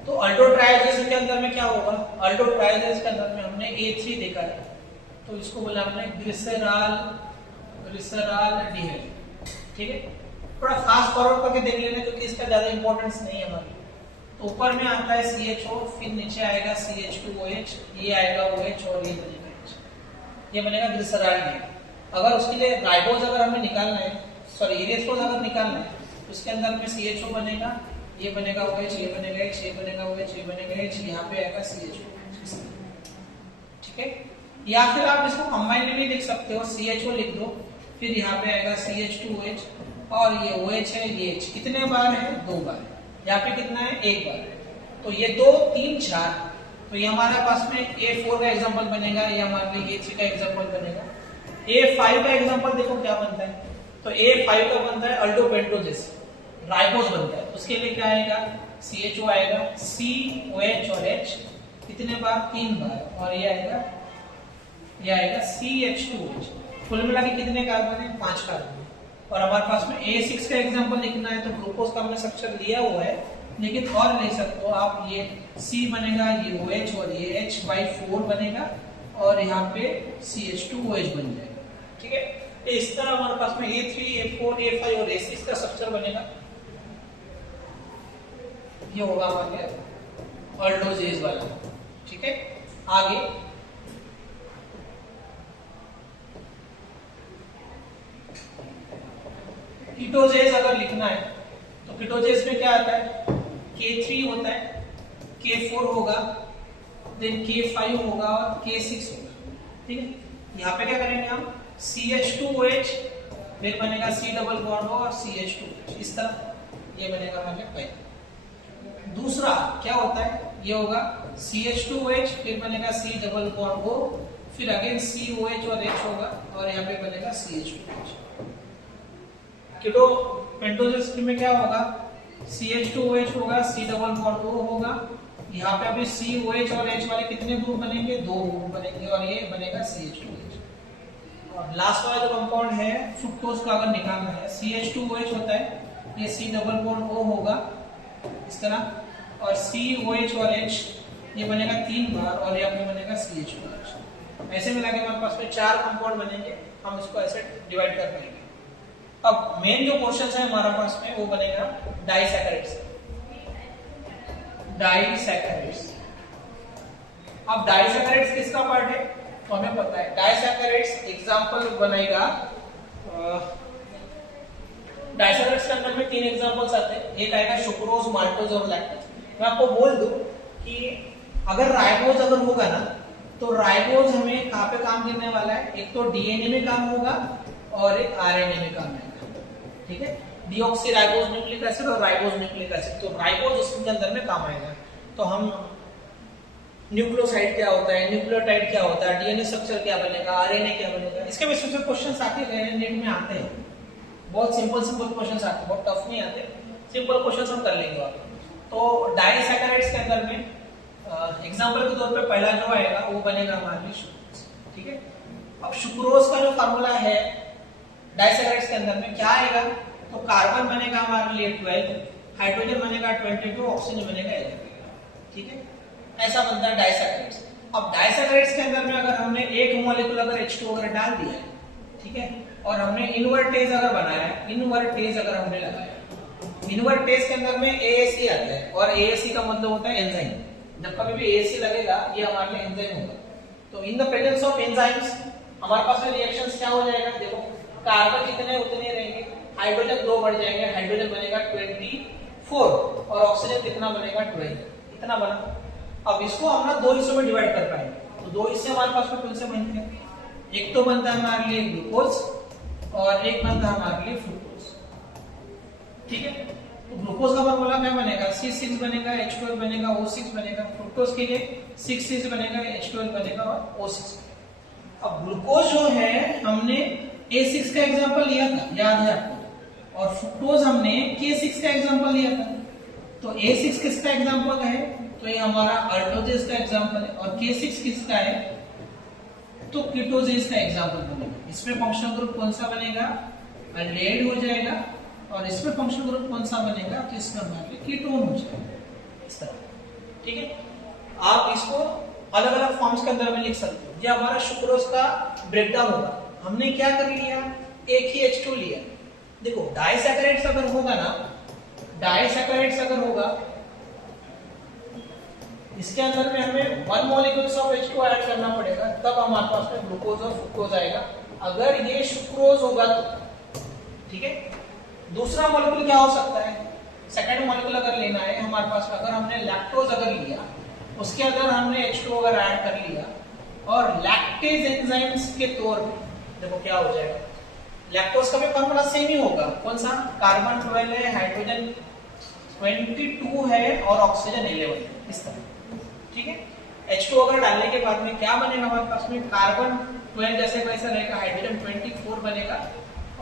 तो अल्डोट्रायोजेज के अंदर में क्या होगा, अल्डोट्रायोजेज के अंदर में हमने A3 देखा है, तो इसको बोला हमने ग्लिसरॉल्डिहाइड। ठीक है, थोड़ा फास्ट फॉरवर्ड करके देख लेना क्योंकि इसका ज्यादा इंपॉर्टेंस नहीं है हमारी। तो ऊपर में आता है CHO, फिर नीचे आएगा CH2OH, ये आएगा OH और ये बनेगा H, ये बनेगा ग्लिसरॉल्डिहाइड। अगर उसके लिए राइबोज अगर हमें निकालना है, सॉरी इरेथ्रोज अगर निकालना है, तो इसके अंदर में CHO बनेगा, ये बनेगा OH, ये बनेगा H, ये बनेगा OH, ये बनेगा H, यहाँ पे आएगा CHO। ठीक है, या फिर आप इसको कंबाइन भी लिख सकते हो, CHO लिख दो, फिर यहाँ पे आएगा CH2OH और ये OH है, ये H कितने बार है, 2 बार, यहाँ पे कितना है, 1 बार है। तो ये 2, 3, 4, तो ये हमारे पास में A4 का एग्जांपल बनेगा, ये हमारे लिए A3 का एग्जांपल बनेगा। A5 का एग्जांपल देखो क्या बनता है, तो A5 का बनता है अल्डोपेंटोजेस, राइबोज बनता है, उसके लिए क्या आएगा, CHO आएगा, COH और H कितने बार, 3 बार, और ये आएगा CH2OH। कुल मिला के कितने कार्बन है, 5 कार्बन। और हमारे पास में A6 का एग्जांपल लिखना है, तो ग्लूकोज का हमने स्ट्रक्चर लिया हुआ है, लेकिन और ले सकते हो आप, ये C बनेगा, ये OH और ये H/4 बनेगा, और यहाँ पे CH2OH बन जाएगा। ठीक है, इस तरह हमारे पास में A3, A4, A5 और A6 का स्ट्रक्चर बनेगा। ये होगा हमारे अल्डोजेज वाला। ठीक है, आगे कीटोजेज अगर लिखना है, तो कीटोजेज में क्या आता है, K3 होता है, K4 होगा, देन K5 होगा और K6 होगा। ठीक है, यहाँ पे क्या करेंगे हम, CH2OH, फिर बनेगा C डबल बॉन्ड और CH2OH, इस तरह ये बनेगा हमारे पहले। दूसरा क्या होता है, ये होगा CH2OH, फिर बनेगा C डबल बॉन्ड O, फिर अगेन COH और H होगा, और यहाँ पे बनेगा CH2OH। कीटो पेंटोजेस में क्या होगा, CH2OH होगा, C डबल बॉन्ड O होगा, यहाँ पे अभी COH और H वाले कितने ग्रुप बनेंगे, 2 ग्रुप बनेंगे, और ये बनेगा CH2OH। और लास्ट वाला जो कंपाउंड है फ्रुक्टोज का अगर निकालना है, CH2OH होता है, ये C डबल बॉन्ड O होगा इस तरह, और COH और H ये बनेगा 3 बार, और यहाँ पे बनेगा CH2OH। ऐसे मिला के हमारे पास में 4 कंपाउंड बनेंगे, हम इसको ऐसे डिवाइड कर पाएंगे। अब मेन जो क्वेश्चन है हमारे पास में वो बनेगा डाइसैकेराइड्स। अब डाइसैकेराइड्स किसका पार्ट है, तो हमें पता है डाइसैकेराइड्स एग्जांपल बनेगा। डाइसैकेराइड्स के अंदर में 3 एग्जांपल्स आते हैं, एक आएगा सुक्रोज, माल्टोज और लैक्टोज। मैं आपको बोल दूं कि अगर राइबोज अगर होगा ना, तो राइबोज हमें कहाँ पे काम करने वाला है, एक तो डीएनए में काम होगा और एक आरएनए में काम आएगा। ठीक है, डीऑक्सीराइबोज न्यूक्लिक एसिड और राइबोज न्यूक्लिक एसिड, तो राइबोज उसके अंदर में काम आएगा। तो हम न्यूक्लियोसाइड क्या होता है, न्यूक्लियोटाइड क्या होता है, डीएनए स्ट्रक्चर क्या बनेगा, आरएनए क्या बनेगा, इसके बेसिस पे क्वेश्चंस आते गए हैं, नेट में आते हैं। बहुत सिंपल क्वेश्चंस आते हैं, बहुत टफ नहीं आते, सिंपल क्वेश्चंस हम कर लेंगे आप। तो डाइसैकेराइड्स के अंदर में एग्जांपल के तौर पे पहला जो आएगा वो बनेगा हमारे लिए सुक्रोज, ठीक है। अब सुक्रोज का जो फार्मूला है डाइसैकेराइड्स के अंदर में क्या आएगा, तो कार्बन बनेगा हमारे लिए 12, हाइड्रोजन बनेगा 22, ऑक्सीजन बनेगा 11, ठीक है। ऐसा बनता है डाइसैकेराइड्स। अब डाइसैकेराइड्स के अंदर में अगर हमने एक मॉलिक्यूल अगर H2 अगर डाल दिया है, ठीक है, और हमने इनवर्टेज अगर बनाया है, इनवर्टेज अगर हमने लगाया, इनवर्टेज के अंदर में AAC आता है, और AAC का मतलब होता है एंजाइम। जब कभी भी AAC लगेगा ये हमारे लिए एंजाइम होगा। तो in the presence of enzymes हमारे पास में रिएक्शंस क्या हो जाएगा, देखो कार्बन जितने उतने रहेंगे, हाइड्रोजन 2 बढ़ जाएंगे, हाइड्रोजन बनेगा 24 और ऑक्सीजन कितना बनेगा 12, इतना बना। अब इसको हम ना 2 हिस्सों में डिवाइड कर पाएंगे, तो 2 हिस्से हमारे पास में कौन से बनते हैं, एक तो बनता है हमारे लिए ग्लूकोज और एक बनता है हमारे लिए फ्रुक्टोज, ठीक है। तो ग्लूकोज का फॉर्मूला क्या बनेगा, C6 बनेगा, H12 बनेगा, O6 बनेगा। फ्रुक्टोज के लिए 6 बनेगा, H12 बनेगा और O6। अब ग्लूकोज जो है हमने A6 का एग्जांपल लिया था, याद है आपको, और फ्रुक्टोज हमने K6 का एग्जांपल लिया था। तो A6 किसका एग्जांपल है, तो ये हमारा अल्टोजेस का एग्जांपल है, और K6 किसका है, तो कीटोजेस का एग्जांपल बनेगा। इसमें फंक्शनल ग्रुप कौन सा बनेगा, एल्डिहाइड हो जाएगा, और इसमें फंक्शनल ग्रुप कौन सा बनेगा, तो इसमें हमारे कीटोन हो जाएगा, इस तरह, ठीक है। आप इसको अलग अलग फॉर्म्स के अंदर में लिख सकते हो। ये हमारा सुक्रोज का ब्रेकडाउन होगा। हमने क्या कर लिया, एक ही H2 लिया। देखो डाइसैकेराइड्स अगर होगा ना, डाइसैकेराइड्स अगर होगा, इसके अंदर में हमें 1 मॉलिक्यूल्स ऑफ H2 ऐड करना पड़ेगा, तब हमारे पास में ग्लूकोज और फ्रुक्टोज आएगा। अगर ये सुक्रोज होगा तो, ठीक है। दूसरा मॉलिक्यूल क्या हो सकता है, सेकंड मॉलिक्यूल अगर लेना है हमारे पास, अगर हमने लैक्टोज अगर लिया, उसके अंदर हमने H2 अगर ऐड कर लिया, और लैक्टेज एंजाइम्स के तौर पे देखो क्या हो जाएगा, लैक्टोज का भी फॉर्मूला सेम ही होगा, कौन सा, कार्बन 12 है, हाइड्रोजन 22 है और ऑक्सीजन 11 है, इस तरह, ठीक है। H2 अगर डालने के बाद में क्या बनेगा हमारे पास में, कार्बन 12 जैसे वैसा रहेगा, हाइड्रोजन 24 बनेगा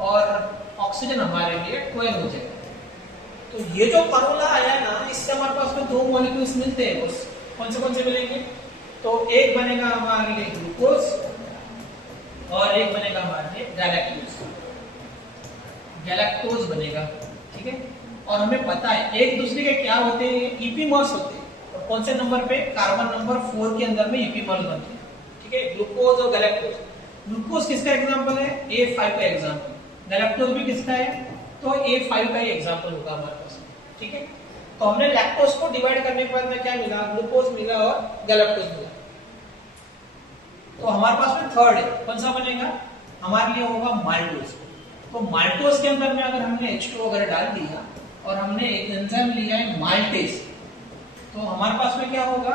और ऑक्सीजन हमारे लिए 12 हो जाएगा। तो ये जो फॉर्मूला आया ना, इससे हमारे पास में 2 मॉलिक्यूल्स मिलते हैं, बस कौन से मिलेंगे, तो एक बनेगा हमारे लिए ग्लूकोज और एक बनेगा हमारे लिए गैलेक्टोज बनेगा, ठीक है। और हमें पता है एक दूसरे के क्या होते हैं, ईपीमर्स होते हैं, और कौन से नंबर पे, कार्बन नंबर 4 के अंदर में ईपीमर्स बनते हैं, ठीक है, ग्लूकोज और गैलेक्टोज। ग्लूकोज किसका एग्जांपल है, A5 का एग्जांपल, गैलेक्टोज भी किसका है, तो A5 का ही एग्जांपल होगा हमारे पास, ठीक है। तो हमने लैक्टोज को डिवाइड करने के बाद में क्या मिला, ग्लूकोज मिला और गैलेक्टोज मिला। तो हमारे पास में थर्ड है, कौन सा बनेगा, हमारे लिए होगा माल्टोज। तो माल्टोज के अंदर में अगर हमने H2 अगर डाल दिया और हमने एक एंजाइम लिया है माल्टेज, तो हमारे पास में क्या होगा,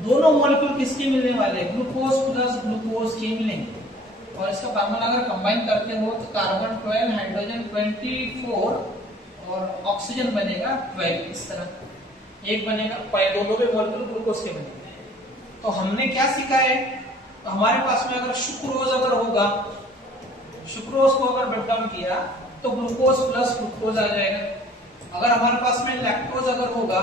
दोनों मॉलिक्यूल किसके मिलने वाले हैं, ग्लूकोज प्लस ग्लूकोज के मिलेंगे, और इसका फार्मूला अगर कंबाइन करते हो तो कार्बन 12, हाइड्रोजन 24 और ऑक्सीजन बनेगा 12, इस तरह एक बनेगा, दोनों के मॉलिक्यूल ग्लूकोज के बनेंगे। तो हमने क्या सीखा है, तो हमारे पास में अगर सुक्रोज अगर होगा, सुक्रोज को अगर ब्रेक डाउन किया तो ग्लूकोज प्लस फ्रुक्टोज आ जाएगा। अगर हमारे पास में लैक्टोज अगर होगा,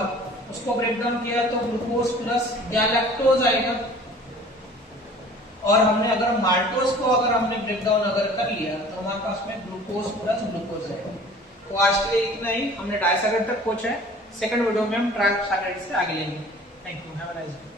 उसको ब्रेक डाउन किया तो ग्लूकोज प्लस गैलेक्टोज आएगा। और हमने अगर माल्टोज को अगर हमने ब्रेक डाउन अगर कर लिया तो हमारे पास में ग्लूकोज प्लस ग्लूकोज आएगा। तो आज के लिए इतना ही, हमने डाइसैकेराइड तक पहुंचा है। सेकंड वीडियो में हम ट्राइसैकेराइड से आगे लेंगे। Thank you, have a nice day.